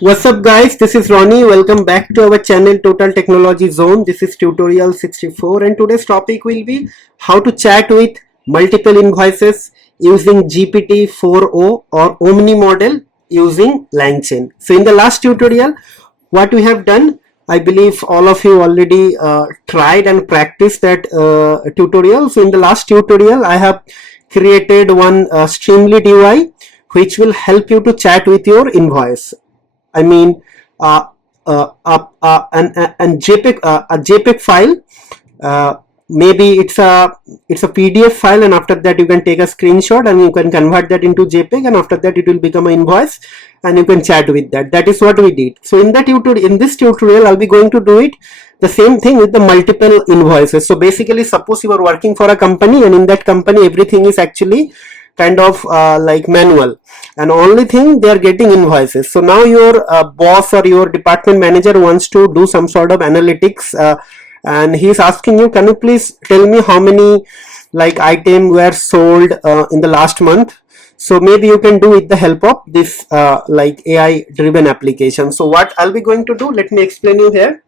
What's up guys, this is Ronnie. Welcome back to our channel Total Technology Zone. This is tutorial 64 and today's topic will be how to chat with multiple invoices using GPT-4o or Omni model using LangChain. So in the last tutorial, what we have done, I believe all of you already tried and practiced that tutorial. So in the last tutorial, I have created one Streamlit UI which will help you to chat with your invoice. I mean, an JPEG a JPEG file. Maybe it's a PDF file, and after that you can take a screenshot and you can convert that into JPEG, and after that it will become an invoice, and you can chat with that. That is what we did. So in this tutorial, I'll be going to do it the same thing with the multiple invoices. So basically, suppose you are working for a company, and in that company everything is actually kind of like manual, and only thing they are getting invoices. So now your boss or your department manager wants to do some sort of analytics, and he's asking you, can you please tell me how many like items were sold in the last month? So maybe you can do with the help of this like AI driven application. So what I'll be going to do, let me explain you here.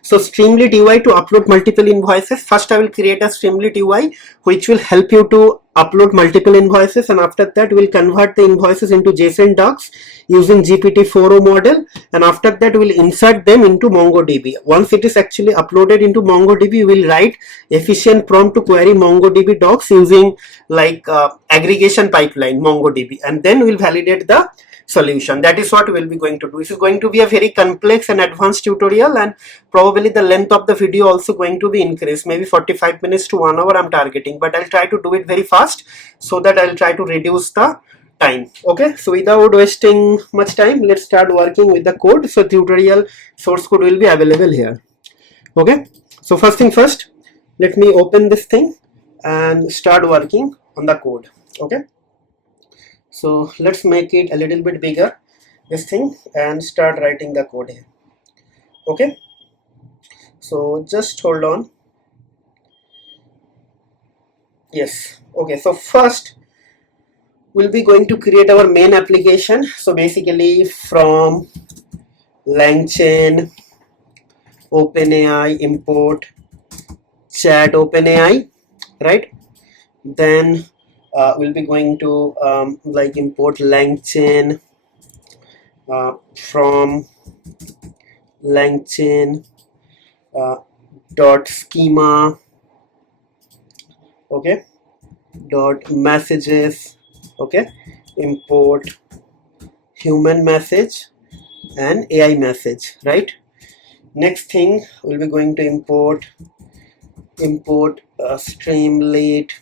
So Streamlit UI to upload multiple invoices. First I will create a Streamlit UI which will help you to upload multiple invoices, and after that we'll convert the invoices into JSON docs using GPT-4o model, and after that we'll insert them into MongoDB. Once it is actually uploaded into MongoDB, we'll write efficient prompt to query MongoDB docs using like aggregation pipeline MongoDB, and then we'll validate the solution. That is what we'll be going to do. This is going to be a very complex and advanced tutorial, and probably the length of the video also going to be increased, maybe 45 minutes to 1 hour I'm targeting, but I'll try to do it very fast so that I'll try to reduce the time. Okay, so without wasting much time, let's start working with the code. So tutorial source code will be available here. Okay, so first thing first, let me open this thing and start working on the code. Okay, so let's make it a little bit bigger, this thing, and start writing the code here. Okay, so just hold on. Yes, okay, so first we'll be going to create our main application. So basically from LangChain OpenAI import chat OpenAI, right? Then we'll be going to like import LangChain from LangChain dot schema, okay, dot messages, okay, import human message and AI message, right? Next thing, we'll be going to import Streamlit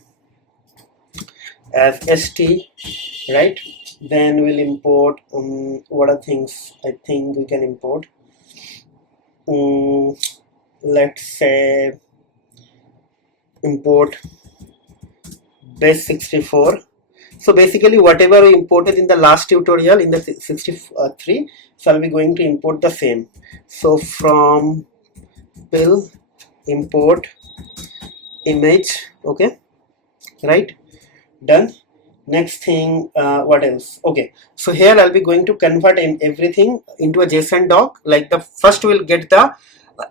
as st, right? Then we'll import what are things I think we can import. Let's say import base64. So basically whatever we imported in the last tutorial in the 63, so I'll be going to import the same. So from will import image, okay, right, done. Next thing, what else? Okay, so here I'll be going to convert everything into a JSON doc. Like the first we'll get the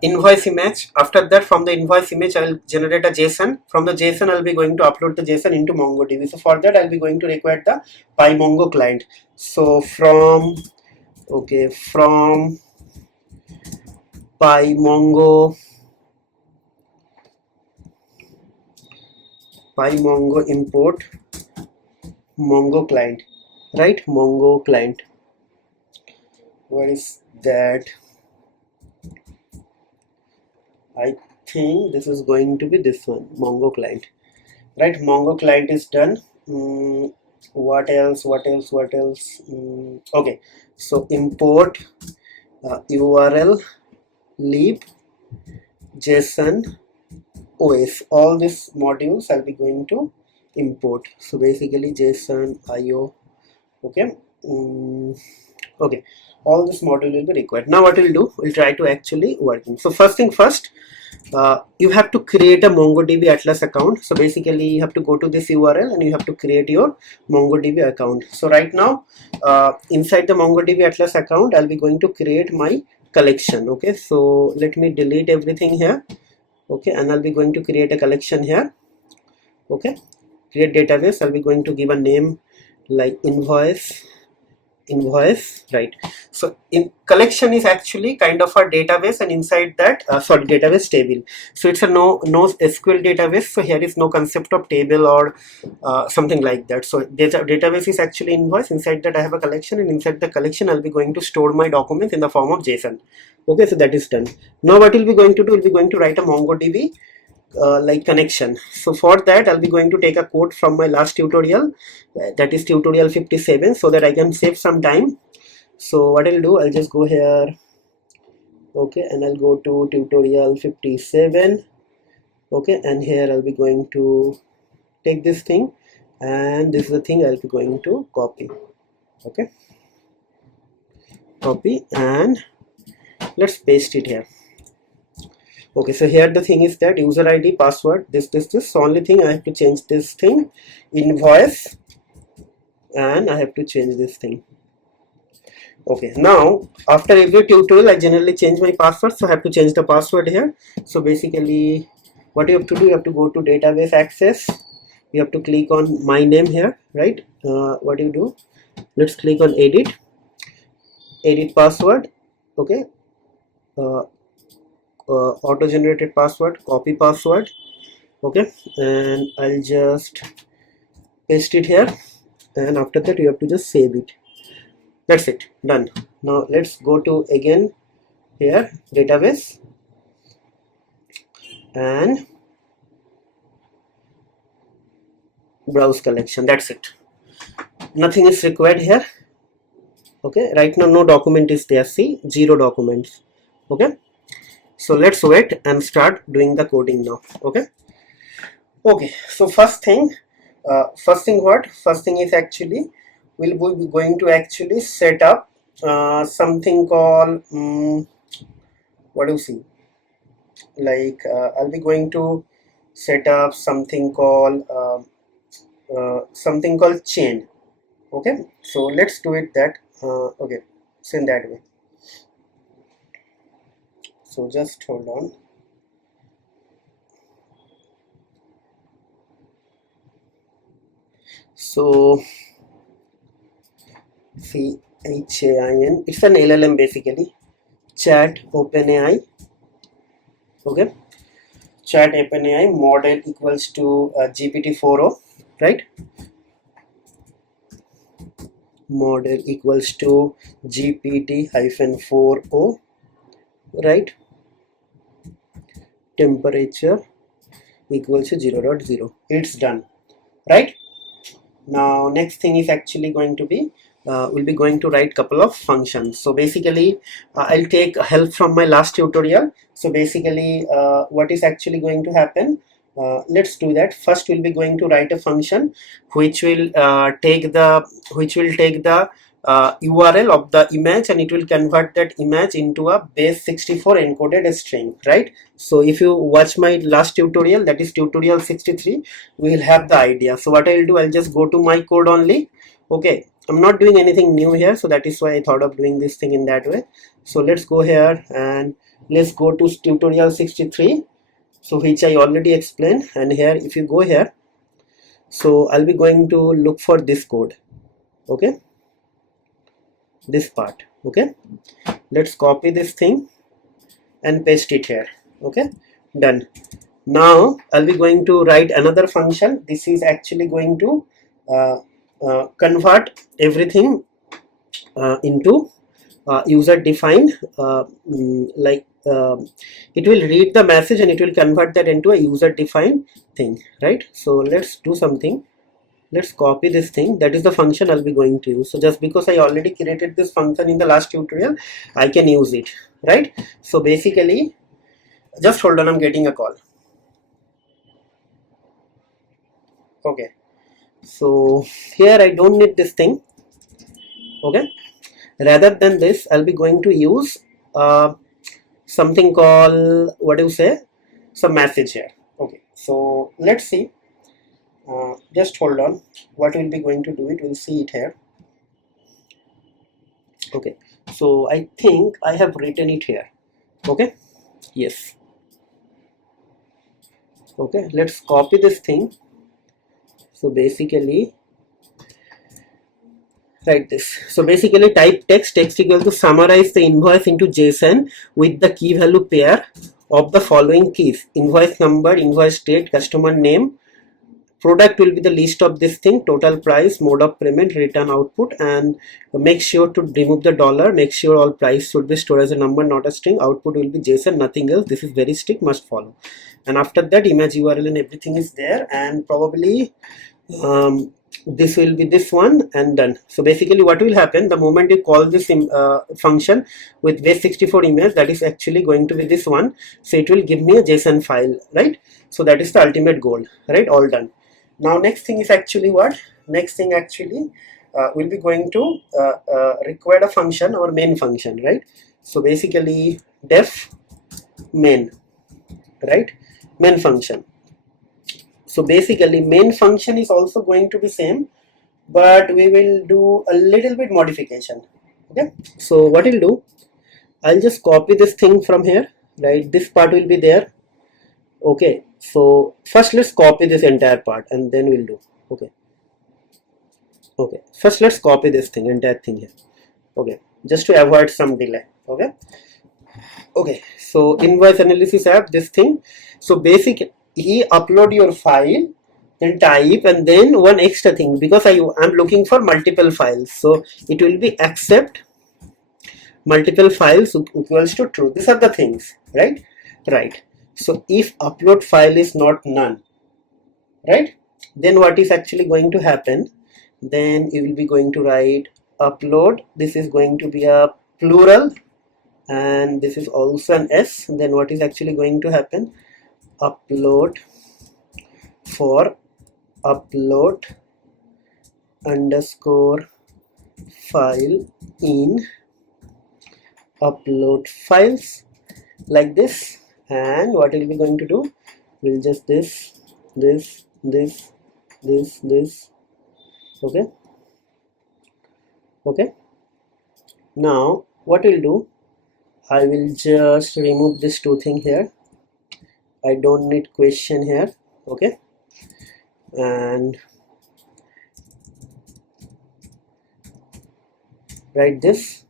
invoice image. After that, from the invoice image, I will generate a JSON. From the JSON, I'll be going to upload the JSON into MongoDB. So for that, I'll be going to require the PyMongo client. So from PyMongo import Mongo client, right? Mongo client. What is that? I think this is going to be this one, Mongo client, right? Mongo client is done. What else? Okay, so import URL lib JSON OS. All these modules I'll be going to import. So basically JSON IO, okay. Okay, all this module will be required. Now what we'll do, we'll try to actually working. So first thing first, you have to create a MongoDB Atlas account. So basically you have to go to this URL and you have to create your MongoDB account. So right now inside the MongoDB Atlas account, I'll be going to create my collection. Okay, so let me delete everything here. Okay, and I'll be going to create a collection here. Okay, create database. I'll be going to give a name like invoice, right? So in collection is actually kind of a database, and inside that database table. So it's a no SQL database, so here is no concept of table or something like that. So database is actually invoice. Inside that I have a collection, and inside the collection I'll be going to store my documents in the form of JSON. Okay, so that is done. Now what we'll be going to do, we'll be going to write a MongoDB like connection. So for that I'll be going to take a code from my last tutorial, that is tutorial 57, so that I can save some time. So what I'll do, I'll just go here, okay, and I'll go to tutorial 57. Okay, and here I'll be going to take this thing, and this is the thing I'll be going to copy. Okay, copy, and let's paste it here. Okay, so here the thing is that user ID, password, this. So only thing I have to change this thing, invoice, and I have to change this thing. Okay, now after every tutorial I generally change my password, so I have to change the password here. So basically what you have to do, you have to go to database access, you have to click on my name here, right? What do you do, let's click on edit password. Okay, auto generated password, copy password. Okay, and I'll just paste it here, and after that you have to just save it. That's it, done. Now let's go to again here database and browse collection. That's it, nothing is required here. Okay, right now no document is there, see, 0 documents. Okay, so let's wait and start doing the coding now. Okay, so first thing is actually we'll be going to actually set up something called what do you see, like I'll be going to set up something called chain. Okay, so let's do it that okay, so in that way. So just hold on. So CHAIN, it's an LLM basically, chat OpenAI. Okay, chat OpenAI model equals to GPT-4o, right? Model equals to GPT-4o, right? Temperature equals to 0.0. It's done, right? Now next thing is actually going to be we'll be going to write couple of functions. So basically I'll take help from my last tutorial. So basically what is actually going to happen, let's do that. First we'll be going to write a function which will take the URL of the image, and it will convert that image into a base 64 encoded string, right? So if you watch my last tutorial, that is tutorial 63, we will have the idea. So what I'll do, I'll just go to my code only. Okay, I'm not doing anything new here, so that is why I thought of doing this thing in that way. So let's go here and let's go to tutorial 63, so which I already explained. And here if you go here, so I'll be going to look for this code. Okay, this part. Okay, let's copy this thing and paste it here. Okay, done. Now I'll be going to write another function. This is actually going to convert everything into user defined, like it will read the message and it will convert that into a user defined thing, right? So let's do something. Let's copy this thing. That is the function I'll be going to use. So just because I already created this function in the last tutorial, I can use it, right? So basically, just hold on, I'm getting a call. Okay, so here I don't need this thing. Okay, Rather than this, I'll be going to use something called, what do you say, some message here. Okay, so let's see. Just hold on. What we'll be going to do it, we'll see it here. Okay, so I think I have written it here. Okay, yes. Okay, let's copy this thing. So basically write this. So basically type text equal to summarize the invoice into JSON with the key value pair of the following keys: invoice number, invoice date, customer name. Product will be the list of this thing, total price, mode of payment, return output, and make sure to remove the dollar. Make sure all price should be stored as a number, not a string. Output will be JSON, nothing else. This is very strict, must follow. And after that, image URL and everything is there, and probably this will be this one, and done. So basically what will happen, the moment you call this function with base64 image, that is actually going to be this one. So it will give me a JSON file, right? So that is the ultimate goal, right? All done. Now next thing is actually what? Next thing actually we'll be going to require a function, our main function, right? So basically def main, right? Main function. So basically main function is also going to be same, but we will do a little bit modification. Okay, so what we'll do, I'll just copy this thing from here, right? This part will be there. Okay, so first let's copy this entire part and then we'll do. Okay, first let's copy this thing, entire thing here. Okay, just to avoid some delay. Okay, so invoice analysis app, this thing. So basic, he upload your file, then type, and then one extra thing, because I'm looking for multiple files, so it will be accept multiple files equals to true. These are the things, right? So if upload file is not none, right, then what is actually going to happen, then you will be going to write upload. This is going to be a plural, and this is also an S. And then what is actually going to happen, upload for upload underscore file in upload files, like this. And what will be going to do, we'll just this. Okay, now what we'll do, I will just remove this two thing here. I don't need question here. Okay, and write this,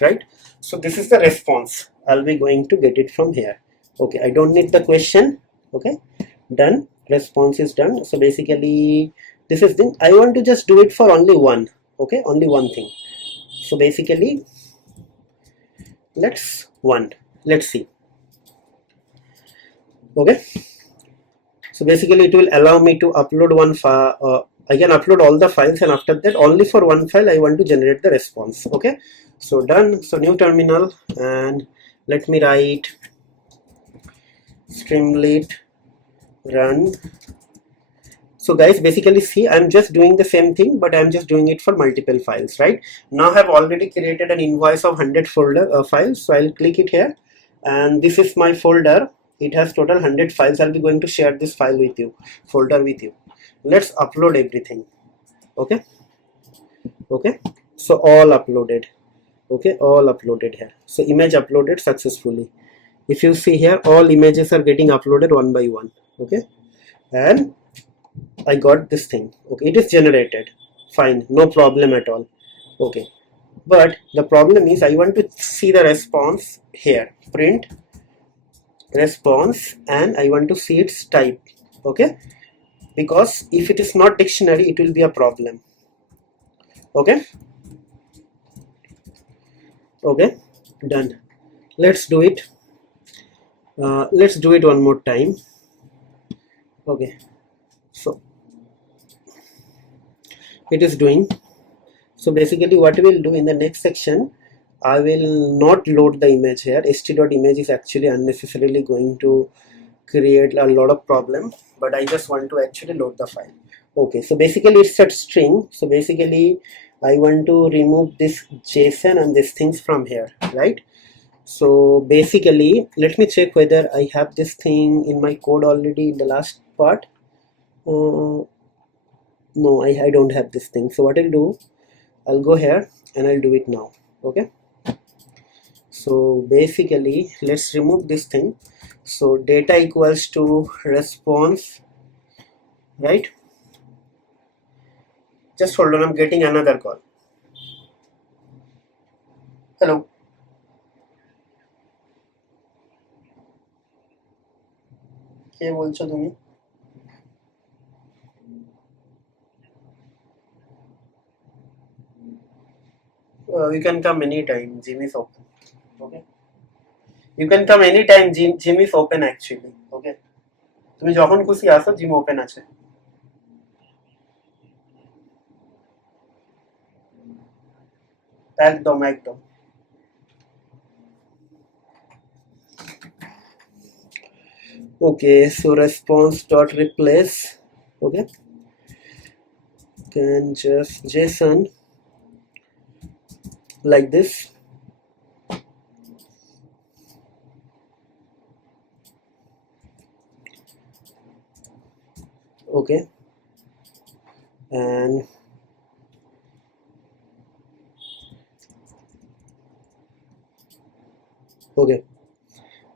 right? So this is the response. I'll be going to get it from here. Okay, I don't need the question. Okay, done. Response is done. So basically this is thing. I want to just do it for only one. Okay, only one thing. So basically let's see. Okay, so basically it will allow me to upload one file. I can upload all the files, and after that only for one file I want to generate the response. Okay, so done. So new terminal, and let me write Streamlit run. So guys, basically see, I'm just doing the same thing, but I'm just doing it for multiple files, right? Now I've already created an invoice of 100 folder files. So I'll click it here, and this is my folder. It has total 100 files. I'll be going to share this file with you, folder with you. Let's upload everything. Okay, so all uploaded. Okay, all uploaded here. So image uploaded successfully. If you see here, all images are getting uploaded one by one. Okay, and I got this thing. Okay, it is generated. Fine, no problem at all. Okay, but the problem is I want to see the response here. Print response, and I want to see its type. Okay, because if it is not dictionary, it will be a problem. Okay, done. Let's do it. Let's do it one more time. Okay, so it is doing. So basically what we'll do in the next section, I will not load the image here. st.image is actually unnecessarily going to create a lot of problem, but I just want to actually load the file. Okay, so basically it's a string. So basically I want to remove this JSON and these things from here, right? So basically, let me check whether I have this thing in my code already in the last part. No, I don't have this thing. So what I'll do, I'll go here and I'll do it now. Okay. So basically, let's remove this thing. So data equals to response, right? Just hold on, I'm getting another call. Hello. কে বলছো তুমি? You can come anytime. Gym is open. Okay. You can come anytime. Gym is open actually. Okay. তুমি যখন খুশি আসো, gym open আছে। একদম একদম। Okay, so response dot replace. Okay. Then just JSON like this. Okay. And okay.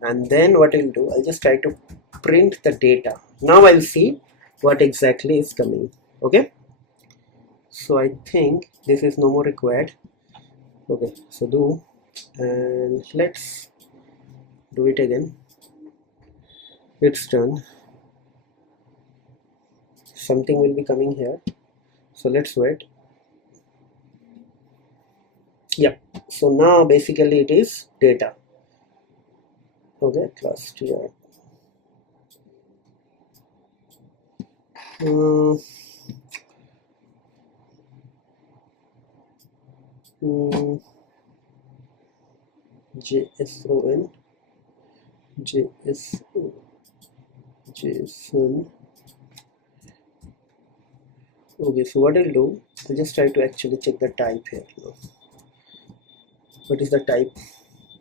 And then what I'll do, I'll just try to print the data. Now I'll see what exactly is coming. Okay. So I think this is no more required. Okay, so do, and let's do it again. It's done. Something will be coming here, so let's wait. Yeah, so now basically it is data. Okay, class here. JSON JSON. Okay, so what I'll do, I'll just try to actually check the type here now. What is the type?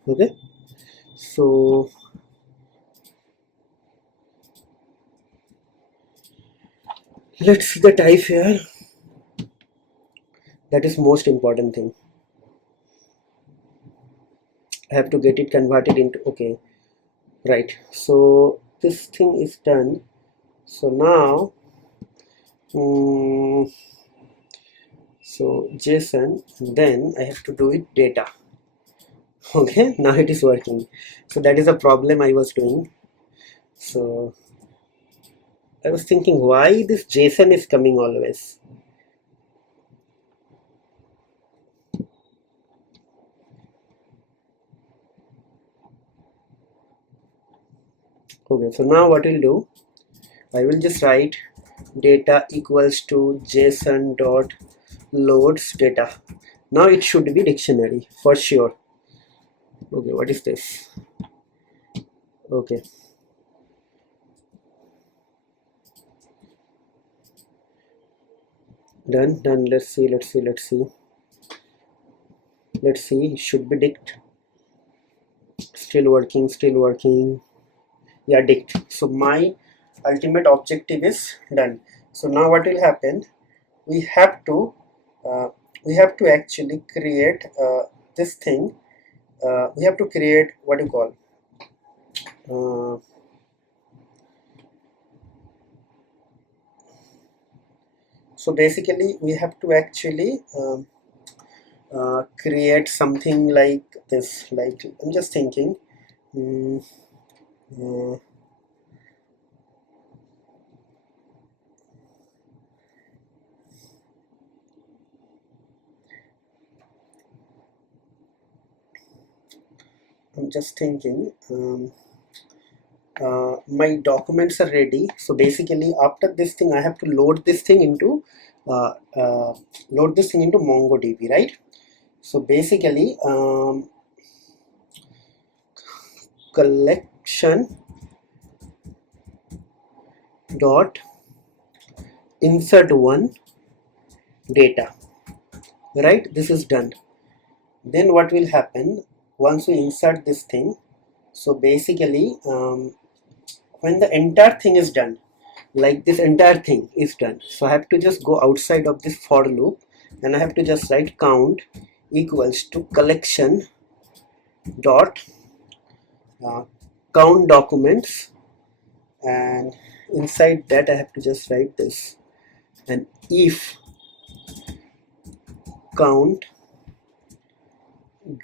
Okay, so let's see the type here. That is most important thing. I have to get it converted into, okay, right. So this thing is done. So now so JSON, then I have to do it data. Okay, now it is working. So that is a problem I was doing. So I was thinking why this JSON is coming always. Okay, so now what we'll do, I will just write data equals to JSON dot loads data. Now it should be dictionary for sure. Okay, what is this? Okay, done. Let's see, it should be dict. Still working. Yeah, dict. So my ultimate objective is done. So now what will happen, we have to actually create this thing. We have to create what you call so basically we have to actually create something like this. Like, I'm just thinking my documents are ready. So basically after this thing I have to load this thing into MongoDB, right? So basically collection dot insert one data. right? This is done. Then what will happen once we insert this thing? So basically when the entire thing is done, like this entire thing is done, so I have to just go outside of this for loop and I have to just write count equals to collection dot count documents, and inside that I have to just write this, and if count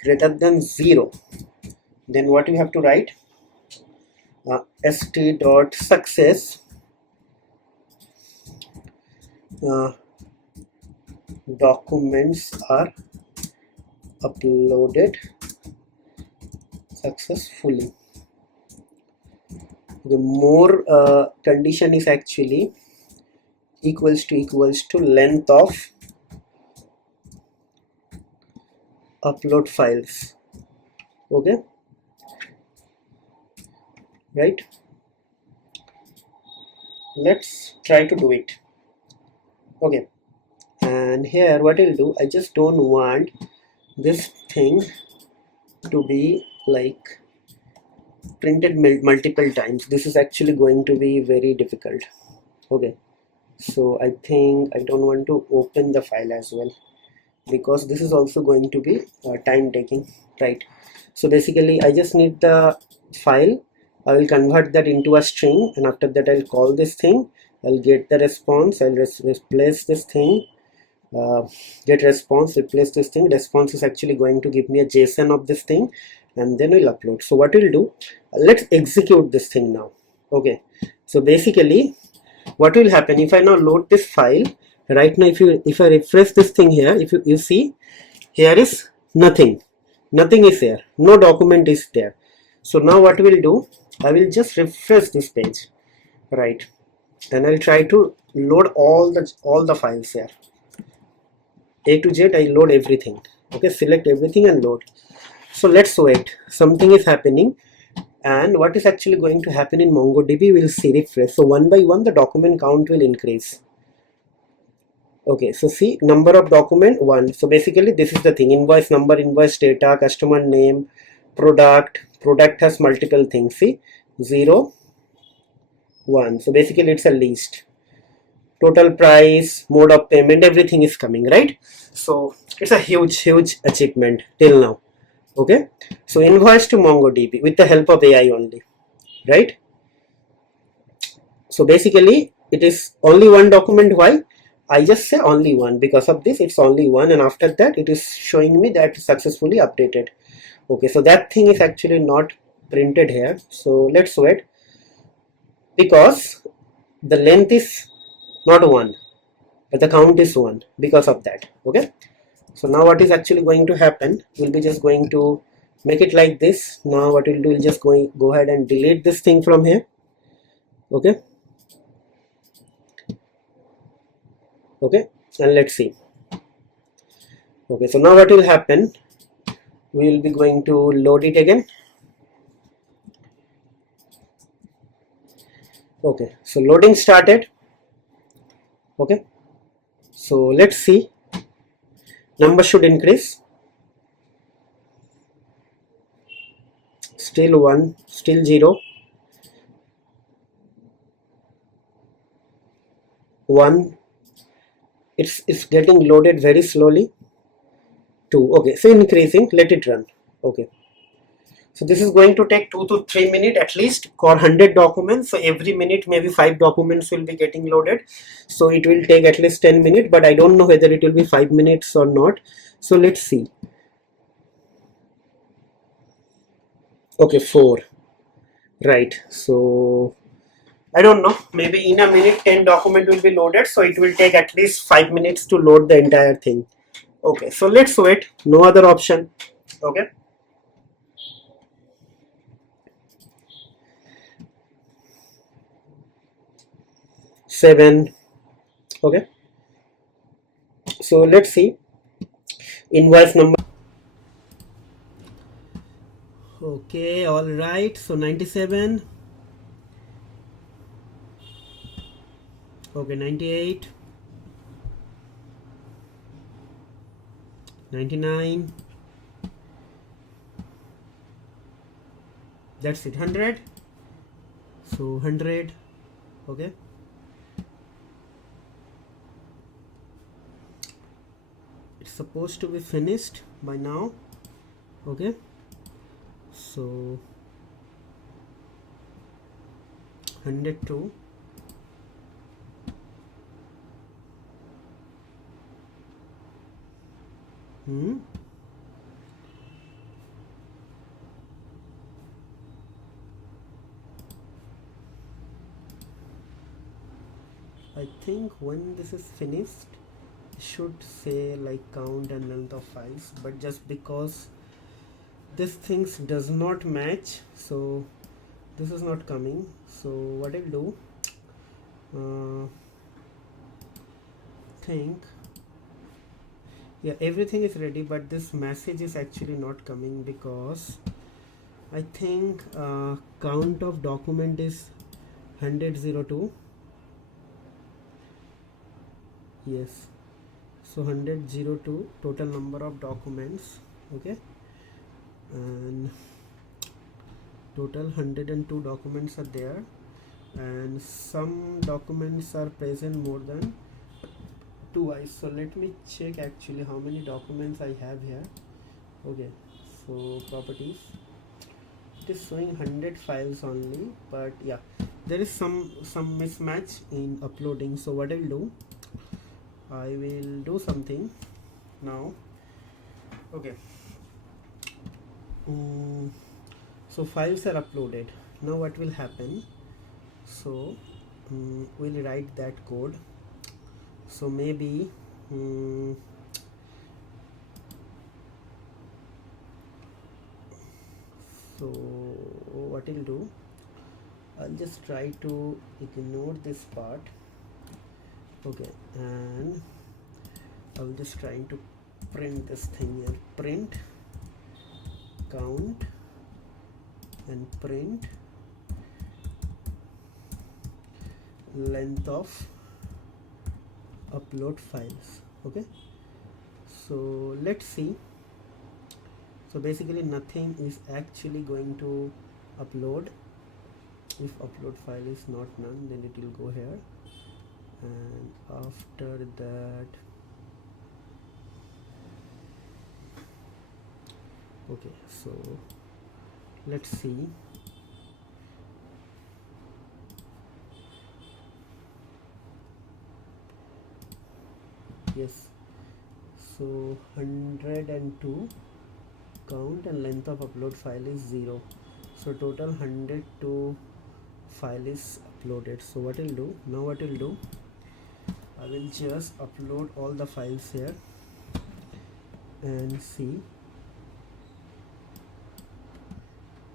greater than 0, then what we have to write, st dot success documents are uploaded successfully. The more condition is actually equals to length of upload files. Okay, right? Let's try to do it. Okay, and here what I'll do, I just don't want this thing to be like printed multiple times. This is actually going to be very difficult. Okay, so I think I don't want to open the file as well, because this is also going to be time taking, right? So basically I just need the file, I will convert that into a string, and after that I'll call this thing, I'll get the response, I'll replace this thing, get response, replace this thing. Response is actually going to give me a JSON of this thing, and then we'll upload. So what we'll do, let's execute this thing now. Okay, so basically what will happen if I now load this file right now, if I refresh this thing here, if you see here is nothing is there, no document is there. So now what we'll do, I will just refresh this page, right, and I'll try to load all the files here, A to Z. I load everything. Okay, select everything and load. So let's wait, something is happening. And what is actually going to happen in MongoDB, we'll see, refresh. So one by one the document count will increase. Okay, so see, number of document 1. So basically this is the thing, invoice number, invoice data, customer name, product has multiple things. See, 0, 1. So basically it's a list. Total price, mode of payment, everything is coming, right? So it's a huge achievement till now. Okay, so invoice to MongoDB with the help of AI only, right? So basically it is only one document. Why I just say only one? Because of this it's only one, and after that it is showing me that successfully updated. Okay, so that thing is actually not printed here. So let's wait, because the length is not 1 but the count is 1 because of that. Okay, so now what is actually going to happen, we'll be just going to make it like this. Now what we'll do, we'll just go ahead and delete this thing from here. Okay, and let's see. Okay, so now what will happen, we will be going to load it again. Okay, so loading started. Okay, so let's see, number should increase. Still 1, still 0, 1. It's getting loaded very slowly. 2. Okay, so increasing, let it run. Okay, so this is going to take 2 to 3 minutes at least for 100 documents. So every minute maybe 5 documents will be getting loaded, so it will take at least 10 minutes, but I don't know whether it will be 5 minutes or not. So let's see. Okay, 4, right? So I don't know, maybe in a minute 10 document will be loaded, so it will take at least 5 minutes to load the entire thing. Okay, so let's wait, no other option. Okay, seven. Okay, so let's see, invoice number. Okay, all right, so 97. Okay, 98. 99. That's it. 100. So 100. Okay. It's supposed to be finished by now. Okay. So 102. I think when this is finished, it should say like count and length of files, but just because this things does not match, so this is not coming. So what I'll do, think, yeah, everything is ready, but this message is actually not coming because I think count of document is 102. Yes, so 102 total number of documents. Okay, and total 102 documents are there, and some documents are present more than twice. So let me check actually how many documents I have here. Okay, so properties, it is showing 100 files only, but yeah, there is some mismatch in uploading. So what I will do, I will do something now. Okay, so files are uploaded. Now what will happen, so we'll write that code. So maybe so what I'll do, I'll just try to ignore this part. Okay, and I'll just trying to print this thing here, print count and print length of upload files. Okay, so let's see. So basically nothing is actually going to upload. If upload file is not none, then it will go here, and after that, okay, so let's see. Yes, so 102 count and length of upload file is 0, so total 102 file is uploaded. So what I'll do now, what I'll do, I will just upload all the files here and see.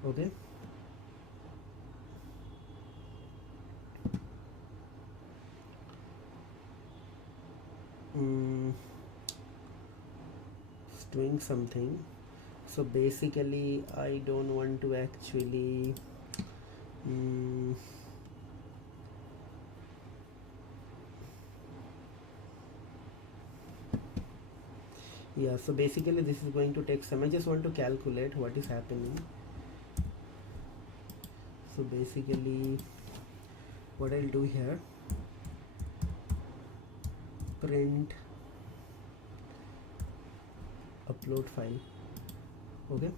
Okay, it's doing something. So basically I don't want to actually yeah, so basically this is going to take some, I just want to calculate what is happening. So basically what I'll do here, print upload file. Okay,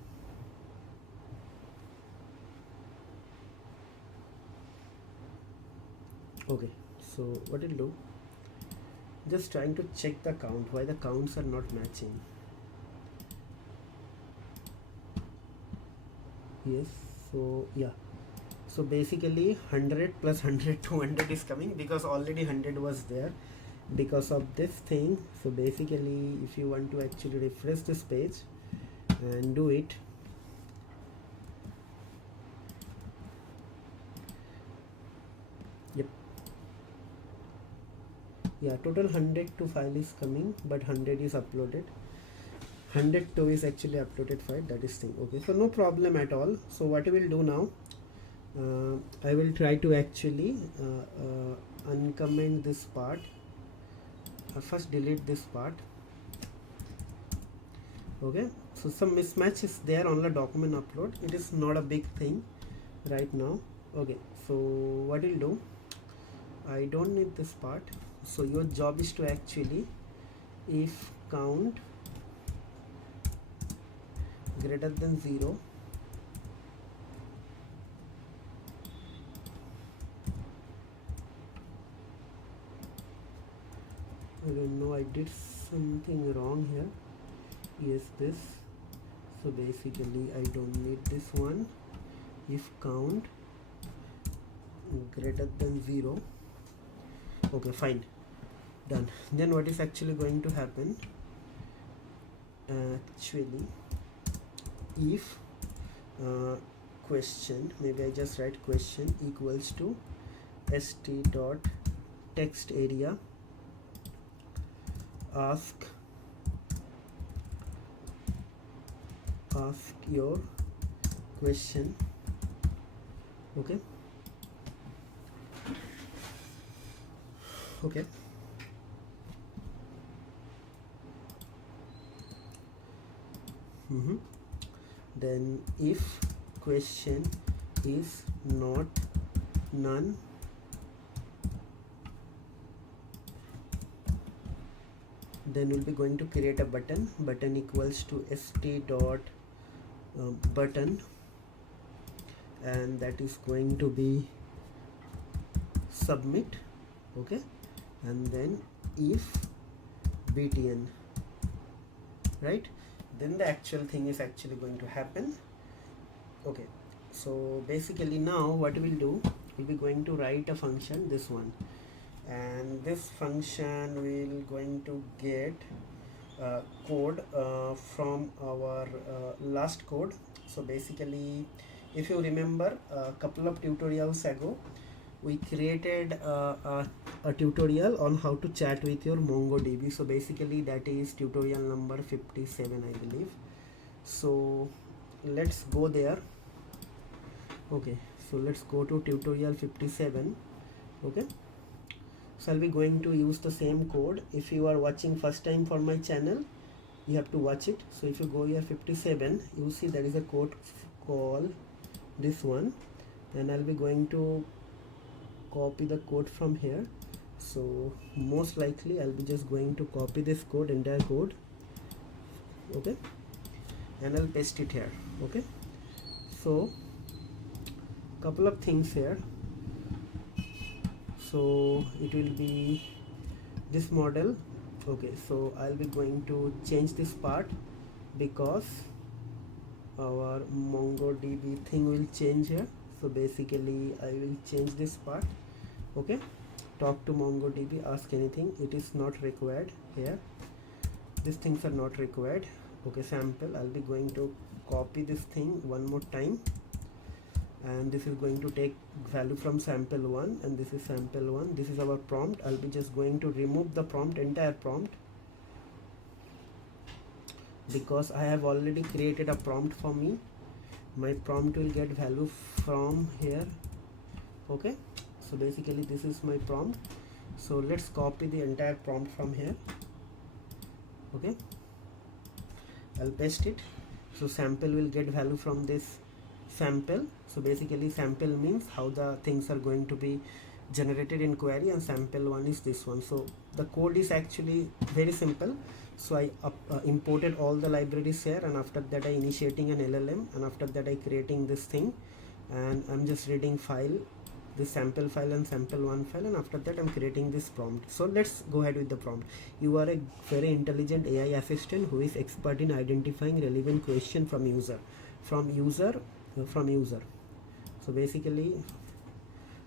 okay, so what I'll do, just trying to check the count, why the counts are not matching. Yes, so yeah, so basically 100 plus 100, 200 is coming because already 100 was there because of this thing. So basically if you want to actually refresh this page and do it, yep, yeah, total 102 file is coming, but 100 is uploaded, 102 is actually uploaded file, that is thing. Okay, so no problem at all. So what I will do now, I will try to actually uncomment this part. First delete this part. Okay, so some mismatch is there on the document upload. It is not a big thing right now. Okay, so what we'll do, I don't need this part. So your job is to actually, if count greater than 0, I don't know, I did something wrong here. Yes, this. So basically I don't need this one. If count greater than 0, okay, fine, done. Then what is actually going to happen, actually, if question, maybe I just write question equals to st dot text area ask your question. Okay, okay, then if question is not none, then we'll be going to create a button equals to st dot button, and that is going to be submit. Okay, and then if btn, right, then the actual thing is actually going to happen. Okay, so basically now what we'll do, we'll be going to write a function, this one, and this function will going to get code from our last code. So basically, if you remember, a couple of tutorials ago we created a tutorial on how to chat with your MongoDB. So basically that is tutorial number 57, I believe. So let's go there. Okay, so let's go to tutorial 57. Okay, so I'll be going to use the same code. If you are watching first time for my channel, you have to watch it. So if you go here 57, you see there is a code called this one, and I'll be going to copy the code from here. So most likely I'll be just going to copy this code, entire code, okay, and I'll paste it here. Okay, so couple of things here. So it will be this model. Okay, so I'll be going to change this part because our MongoDB thing will change here. So basically I will change this part. Okay, talk to MongoDB, ask anything, it is not required here, these things are not required. Okay, sample, I'll be going to copy this thing one more time, and this is going to take value from sample 1, and this is sample 1. This is our prompt. I'll be just going to remove the prompt, entire prompt, because I have already created a prompt for me. My prompt will get value from here. Okay, so basically this is my prompt. So let's copy the entire prompt from here. Okay, I'll paste it. So sample will get value from this sample. So basically sample means how the things are going to be generated in query, and sample 1 is this one. So the code is actually very simple. So I imported all the libraries here, and after that I initiating an LLM, and after that I creating this thing, and I'm just reading file, this sample file and sample 1 file, and after that I'm creating this prompt. So let's go ahead with the prompt. You are a very intelligent AI assistant who is expert in identifying relevant question from user. So basically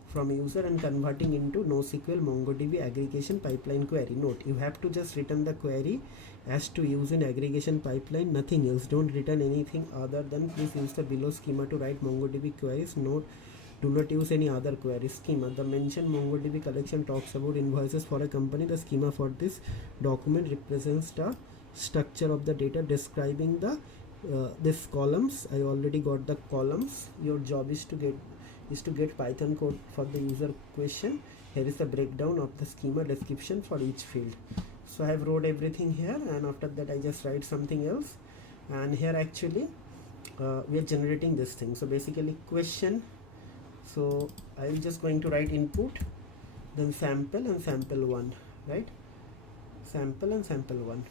from user and converting into NoSQL MongoDB aggregation pipeline query. Note, you have to just return the query as to use in aggregation pipeline, nothing else. Don't return anything other than please use the below schema to write MongoDB queries. Note, do not use any other query schema. The mentioned MongoDB collection talks about invoices for a company. The schema for this document represents the structure of the data describing the this columns. I already got the columns. Your job is to get Python code for the user question. Here is the breakdown of the schema description for each field. So I have wrote everything here, and after that I just write something else. and here actually we are generating this thing. So basically question, so I'm just going to write input, then sample and sample one, right? Sample and sample one,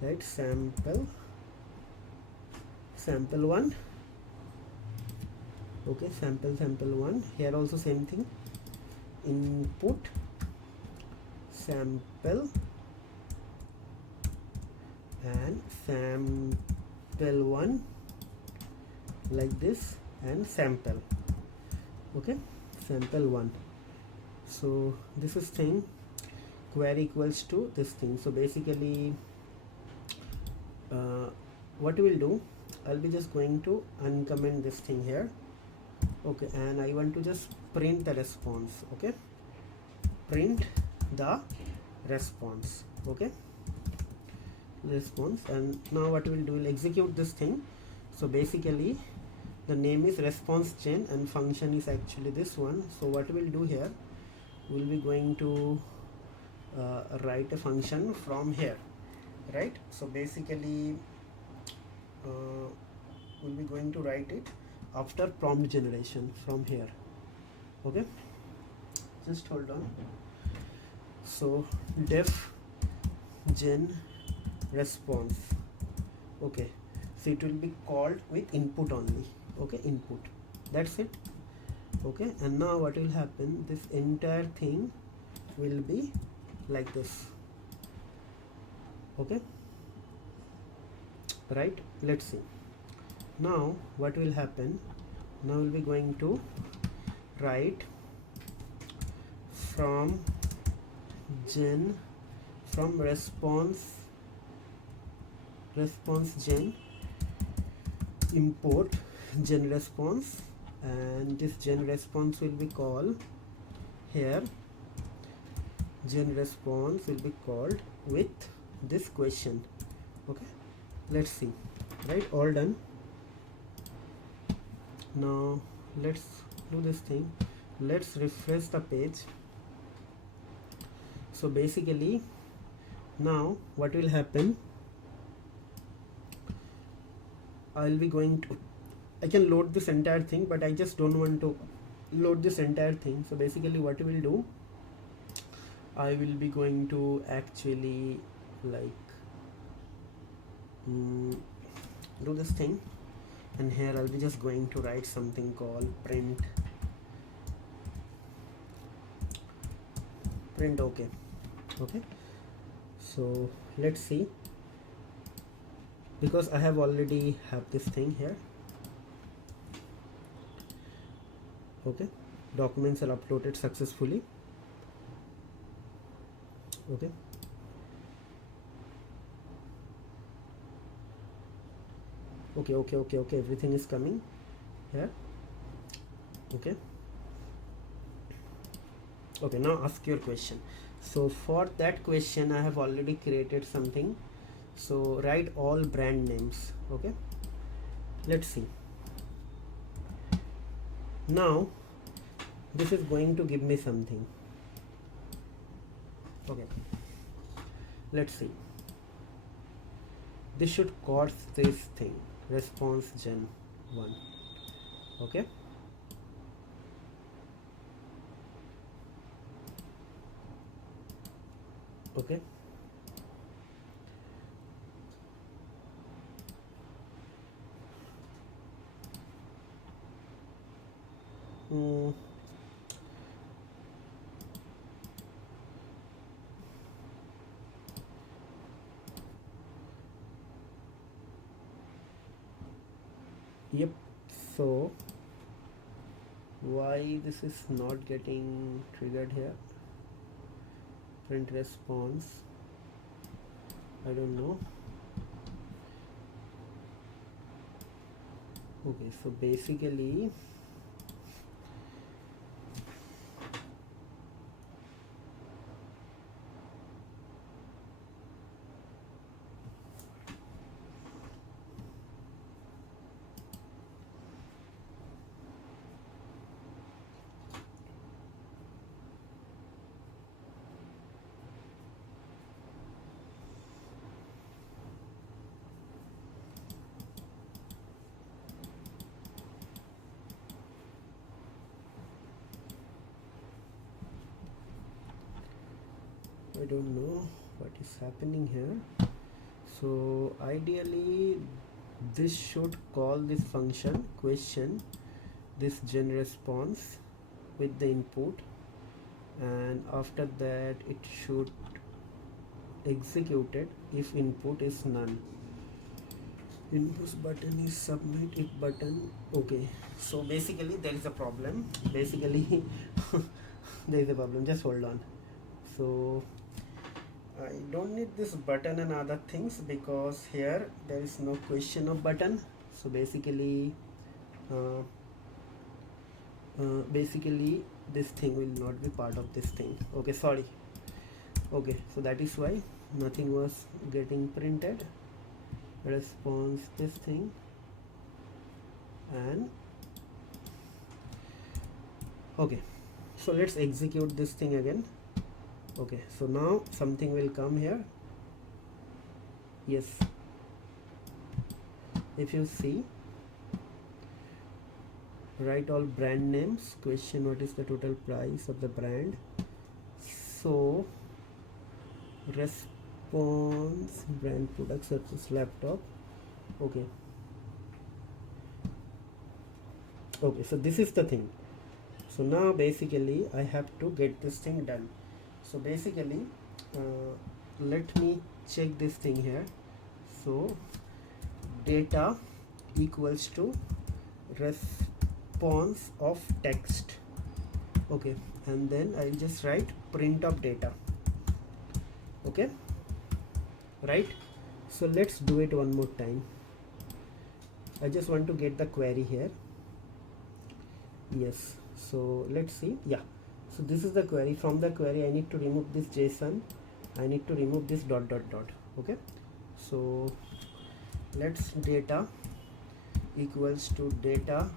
right? Sample one, okay, sample one. Here also same thing, input sample and sample one, like this, and sample, okay, sample one. So this is thing, query equals to this thing. So basically what we will do, I'll be just going to uncomment this thing here, okay, and I want to just print the response, okay, print the response, okay, response. And now what we'll do, we'll execute this thing. So basically the name is response chain and function is actually this one. So what we'll do here, we'll be going to write a function from here, right? So basically we'll be going to write it after prompt generation from here, okay, just hold on. So def gen response, okay, so it will be called with input only, okay, input, that's it, okay. And now what will happen, this entire thing will be like this, okay, right? Let's see now what will happen. Now we'll be going to write from gen, from response gen, import gen response, and this gen response will be called here, gen response will be called with this question, okay. Let's see, right? All done. Now let's do this thing, let's refresh the page. So basically now what will happen, I'll be going to, I can load this entire thing, but I just don't want to load this entire thing. So basically what we will do, I will be going to actually like do this thing, and here I'll be just going to write something called print okay, okay. So let's see, because I have already have this thing here, okay, documents are uploaded successfully, okay. Okay, everything is coming here, okay. Okay, now ask your question. So for that question I have already created something, so write all brand names, okay. Let's see, now this is going to give me something, okay. Let's see, this should cause this thing, response gen 1, okay. Okay, yep. So why this is not getting triggered here, print response, I don't know. Okay, so basically I don't know what is happening here. So ideally this should call this function question this gen response with the input, and after that it should execute it if input is none. Input button is submit if button. Okay, so basically there is a problem. Basically there is a problem. Just hold on. So I don't need this button and other things because here there is no question of button. So basically this thing will not be part of this thing. Okay, sorry. Okay, so that is why nothing was getting printed. Response this thing, and okay, so let's execute this thing again. Okay, so now something will come here. Yes, if you see, write all brand names, question what is the total price of the brand. So response brand products surface laptop. Okay, so this is the thing. So now basically I have to get this thing done. So basically let me check this thing here. So data equals to response of text. Okay, and then I'll just write print of data. Okay, right? So let's do it one more time. I just want to get the query here. Yes, so let's see. Yeah, so this is the query. From the query I need to remove this JSON, I need to remove this dot dot dot. Okay, so let's data equals to data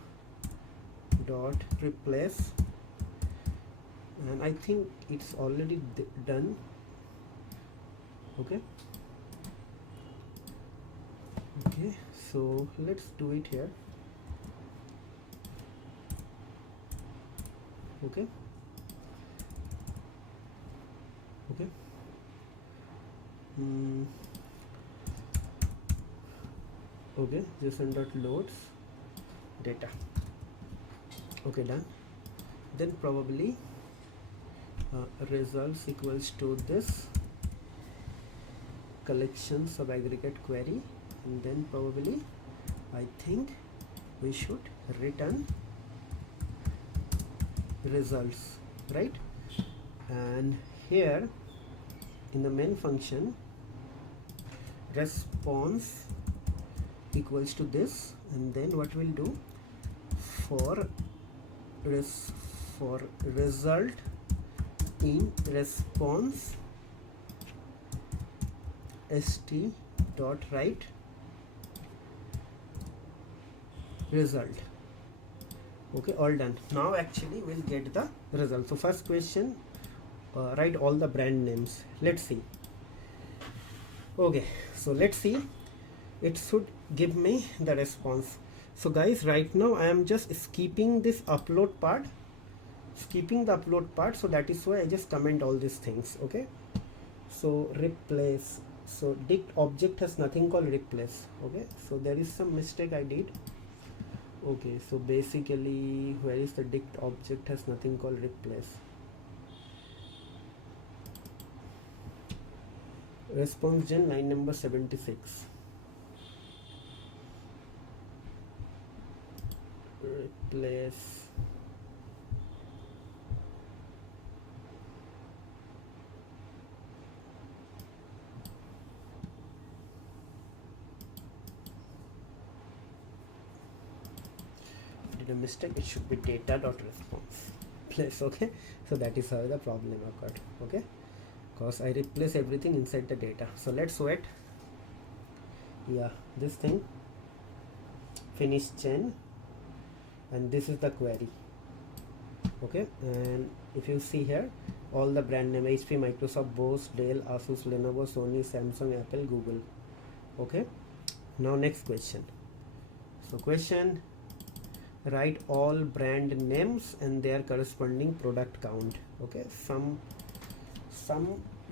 dot replace, and I think it's already done. Okay, so let's do it here. Okay, okay, JSON dot loads data. Okay, done. Then probably results equals to this collections of aggregate query, and then probably I think we should return results, right? And here in the main function response equals to this, and then what we'll do for result in response st dot write result. Okay, all done. Now actually we'll get the result. So first question, write all the brand names. Let's see. Okay, so let's see. It should give me the response. So guys, right now I am just skipping this upload part, so that is why I just comment all these things. Okay, so replace. So dict object has nothing called replace. Okay, so there is some mistake I did. Okay, so basically where is the dict object has nothing called replace. Response gen line number 76. Replace. Did a mistake, it should be data dot response place. Okay, so that is how the problem occurred. Okay, because I replace everything inside the data. So let's wait. Yeah, this thing finish chain, and this is the query. Okay, and if you see here all the brand name HP, Microsoft, Bose, Dell, Asus, Lenovo, Sony, Samsung, Apple, Google. Okay, now next question. So question, write all brand names and their corresponding product count. Okay, some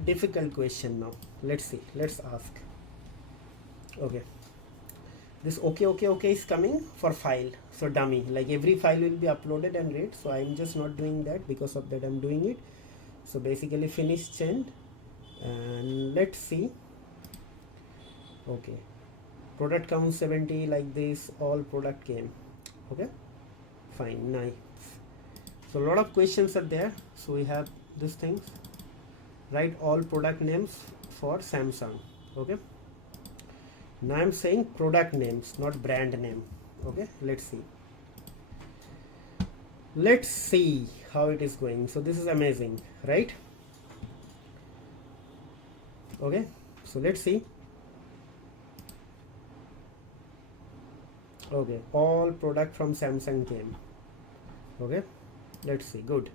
difficult question now. Let's see, let's ask. Okay, this okay is coming for file, so dummy, like every file will be uploaded and read, so I'm just not doing that. Because of that I'm doing it. So basically finish change, and let's see. Okay, product count 70, like this, all product came. Okay, fine, nice. So a lot of questions are there. So we have these things. Write all product names for Samsung. Okay, now I'm saying product names, not brand name. Okay, let's see how it is going. So this is amazing, right? Okay, so let's see. Okay, all product from Samsung came. Okay, let's see. Good.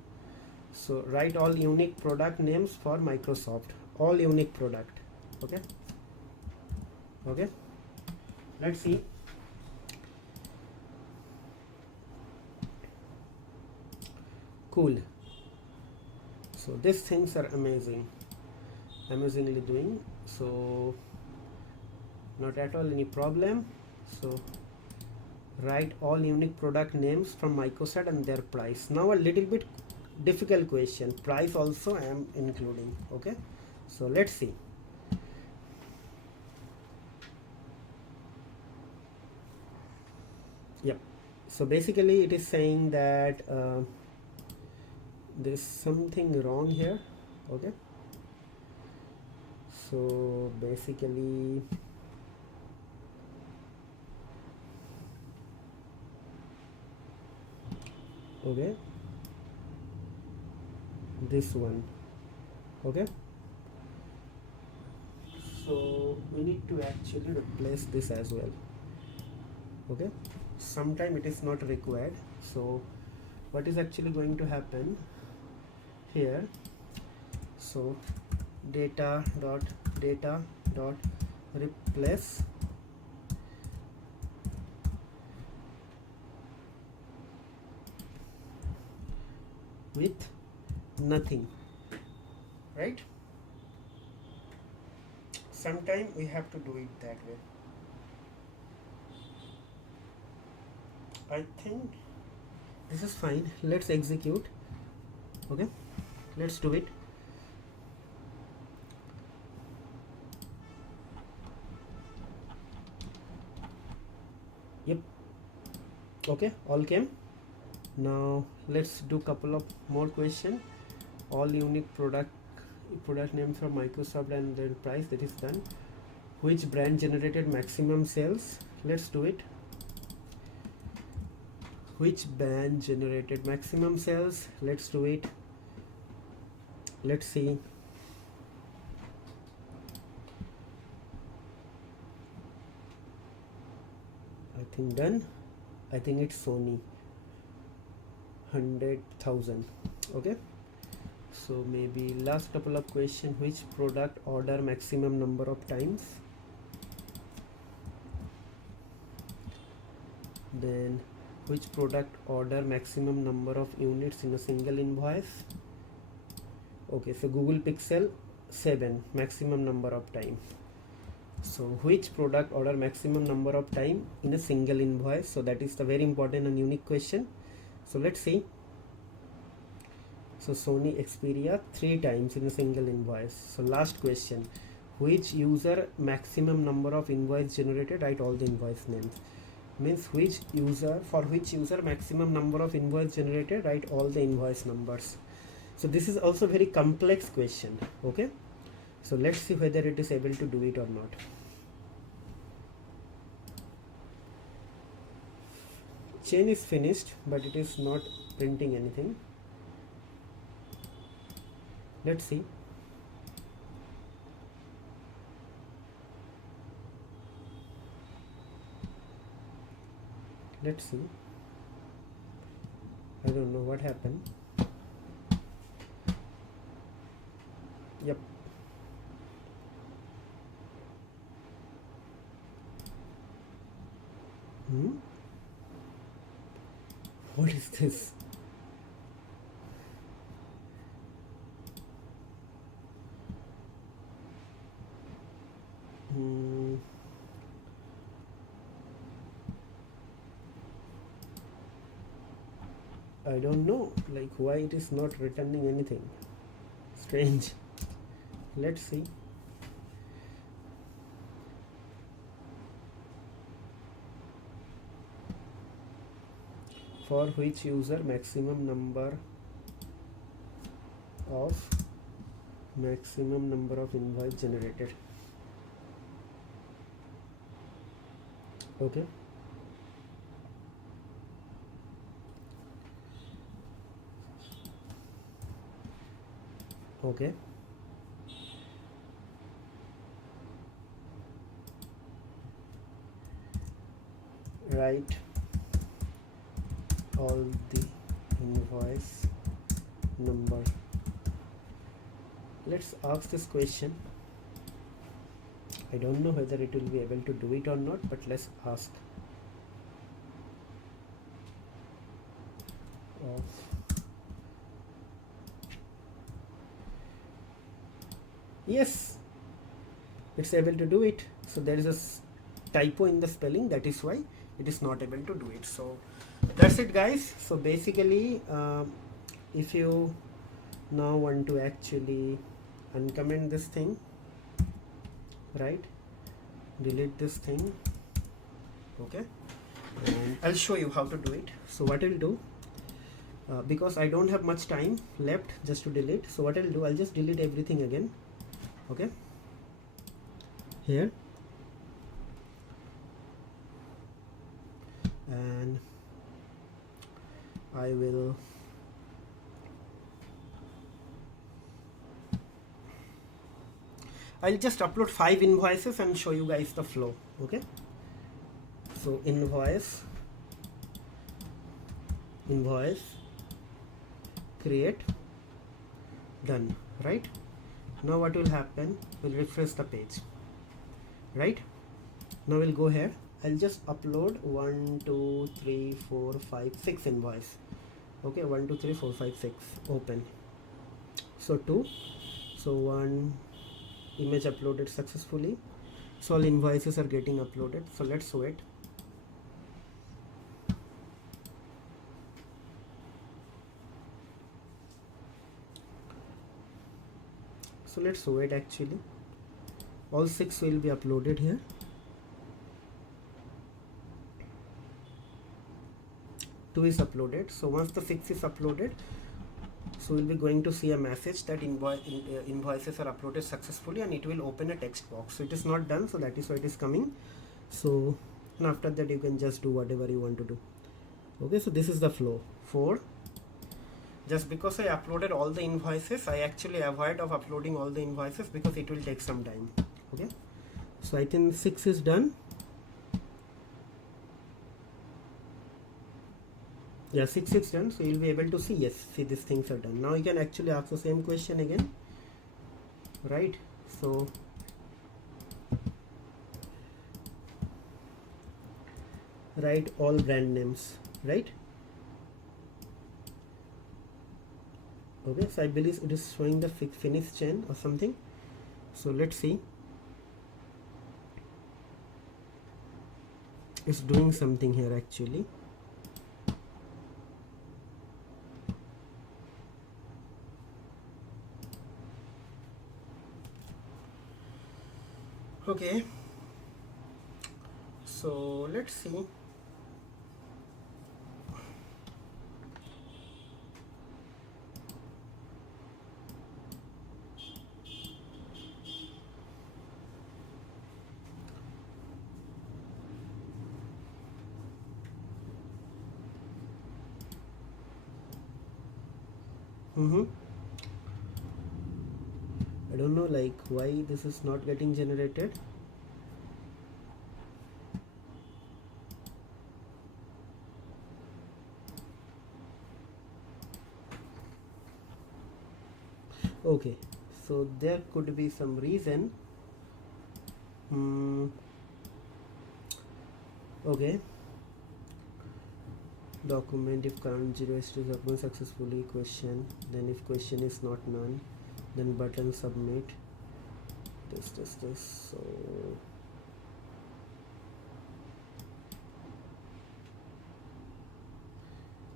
So write all unique product names for Microsoft, all unique product. Okay, okay, let's see. Cool. So these things are amazingly doing. So not at all any problem. So write all unique product names from Microsoft and their price. Now a little bit difficult question, price also I am including. Okay, so let's see. Yep, so basically it is saying that there's something wrong here. Okay, so basically okay, this one. Okay, so we need to actually replace this as well. Okay, sometime it is not required. So what is actually going to happen here? So data dot replace with nothing, right? Sometime we have to do it that way. I think this is fine. Let's execute. Okay, let's do it. Yep, okay, all came. Now let's do couple of more question. All unique product names from Microsoft and their price, that is done. Which brand generated maximum sales? Let's do it. Which brand generated maximum sales? Let's do it. Let's see. I think done. I think it's Sony, 100,000. Okay, so maybe last couple of question. Which product order maximum number of times? Then which product order maximum number of units in a single invoice? Okay, so Google Pixel 7, maximum number of time. So which product order maximum number of time in a single invoice? So that is the very important and unique question. So let's see. So Sony Xperia 3 times in a single invoice. So last question, which user maximum number of invoice generated? Write all the invoice names. Means for which user maximum number of invoice generated? Write all the invoice numbers. So this is also very complex question. Okay, so let's see whether it is able to do it or not. Chain is finished, but it is not printing anything. Let's see. Let's see. I don't know what happened. Yep. What is this? I don't know like why it is not returning anything. Strange. Let's see. For which user maximum number of invoice generated. Okay. Okay. Write all the invoice number. Let's ask this question. I don't know whether it will be able to do it or not, but let's ask. Yes, it's able to do it. So there is a typo in the spelling, that is why it is not able to do it. So that's it, guys. So basically if you now want to actually uncomment this thing, right, delete this thing, okay, and I'll show you how to do it. So what I'll do, because I don't have much time left just to delete, so what I'll do, I'll just delete everything again. Okay, here, and I'll just upload 5 invoices and show you guys the flow. Okay, so invoice, create, done. Right now what will happen, we'll refresh the page. Right now we'll go here, I'll just upload 1 2 3 4 5 6 invoice. Okay, 1 2 3 4 5 6, open. So 2, so 1 image uploaded successfully, so all invoices are getting uploaded. So let's wait. So let's wait, actually all 6 will be uploaded here. 2 is uploaded. So once the 6 is uploaded, so we'll be going to see a message that invoices are uploaded successfully, and it will open a text box. So it is not done, so that is why it is coming. So and after that you can just do whatever you want to do. Okay, so this is the flow. 4, just because I uploaded all the invoices, I actually avoid of uploading all the invoices because it will take some time. Okay, so I think 6 is done. Yeah, 6 is done. So you'll be able to see, yes, see, these things are done. Now you can actually ask the same question again, right? So write all brand names, right? Okay, so I believe it is showing the finish chain or something. So let's see, it's doing something here actually. Okay, so let's see. I don't know like why this is not getting generated. Okay, so there could be some reason. Okay, document if current 0 is open successfully, question, then if question is not none, then button submit, this. So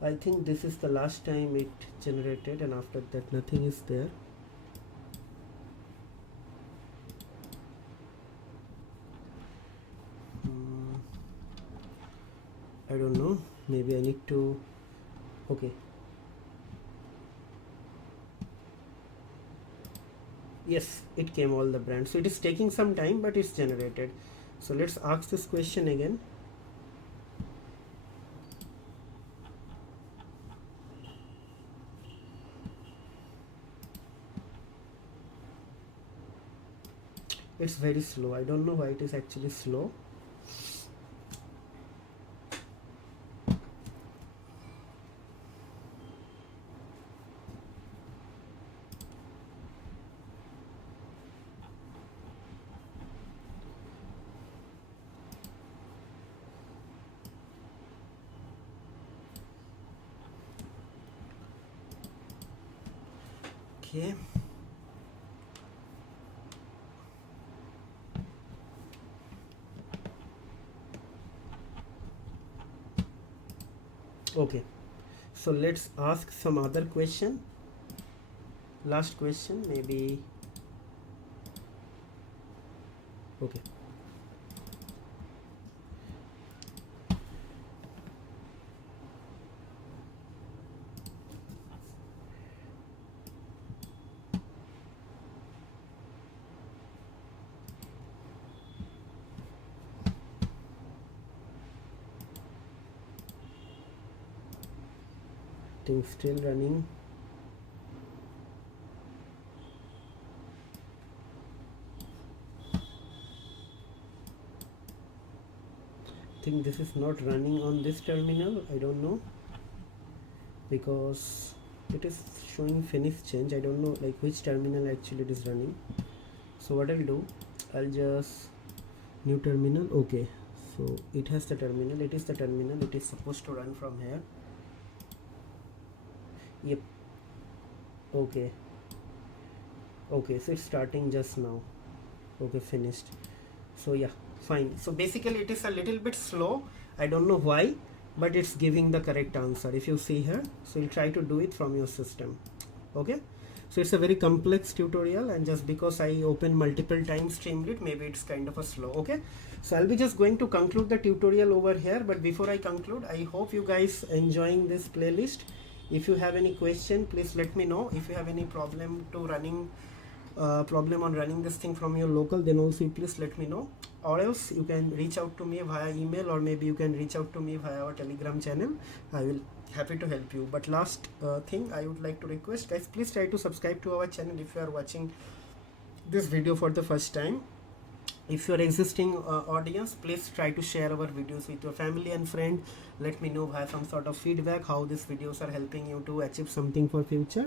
I think this is the last time it generated, and after that nothing is there. I don't know, maybe I need to, okay. Yes, it came all the brands. So it is taking some time, but it's generated. So let's ask this question again. It's very slow. I don't know why it is actually slow. Okay. Okay, so let's ask some other question. Last question, maybe. Okay. Thing still running. Think this is not running on this terminal. I don't know, because it is showing finish change. I don't know like which terminal actually it is running. So what I'll do, I'll just new terminal. Okay, so it has the terminal. It is the terminal. It is supposed to run from here. Yep. Okay. Okay, so it's starting just now. Okay, finished. So yeah, fine. So basically it is a little bit slow. I don't know why, but it's giving the correct answer. If you see here, so you'll try to do it from your system. Okay, so it's a very complex tutorial, and just because I open multiple times Streamlit, maybe it's kind of a slow. Okay, so I'll be just going to conclude the tutorial over here, but before I conclude, I hope you guys enjoying this playlist. If you have any question, please let me know. If you have any problem to running problem on running this thing from your local, then also please let me know, or else you can reach out to me via email, or maybe you can reach out to me via our Telegram channel. I will happy to help you. But last thing I would like to request, guys, please try to subscribe to our channel if you are watching this video for the first time. If you are existing audience, please try to share our videos with your family and friend. Let me know via some sort of feedback how these videos are helping you to achieve something for future.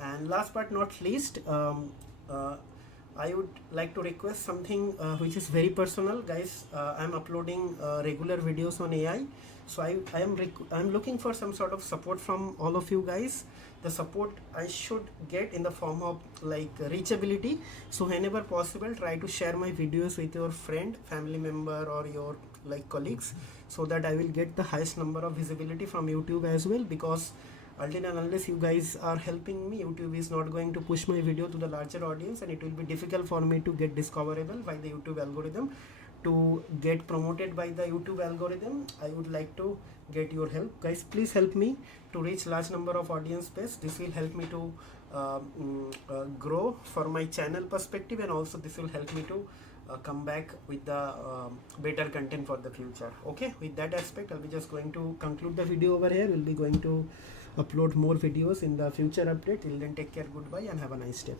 And last but not least, I would like to request something which is very personal, guys. I'm uploading regular videos on AI, so I'm looking for some sort of support from all of you guys. The support I should get in the form of like reachability. So whenever possible, try to share my videos with your friend, family member, or your like colleagues, so that I will get the highest number of visibility from YouTube as well. Because until and unless you guys are helping me, YouTube is not going to push my video to the larger audience, and it will be difficult for me to get discoverable by the YouTube algorithm, to get promoted by the YouTube algorithm. I would like to get your help, guys. Please help me to reach large number of audience base. This will help me to grow for my channel perspective, and also this will help me to come back with the better content for the future. Okay, with that aspect, I'll be just going to conclude the video over here. We'll be going to upload more videos in the future update. Till then, take care, goodbye, and have a nice day.